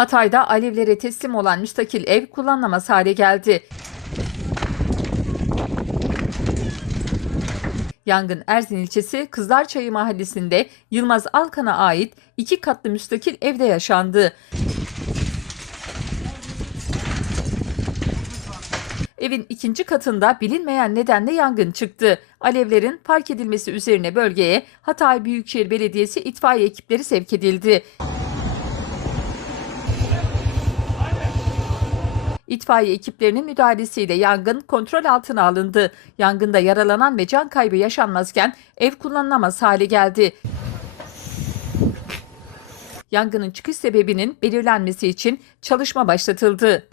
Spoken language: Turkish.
Hatay'da alevlere teslim olan müstakil ev kullanılamaz hale geldi. Yangın Erzin ilçesi Kızlarçayı mahallesinde Yılmaz Alkan'a ait iki katlı müstakil evde yaşandı. Evin ikinci katında bilinmeyen nedenle yangın çıktı. Alevlerin fark edilmesi üzerine bölgeye Hatay Büyükşehir Belediyesi itfaiye ekipleri sevk edildi. İtfaiye ekiplerinin müdahalesiyle yangın kontrol altına alındı. Yangında yaralanan ve can kaybı yaşanmazken ev kullanılamaz hale geldi. Yangının çıkış sebebinin belirlenmesi için çalışma başlatıldı.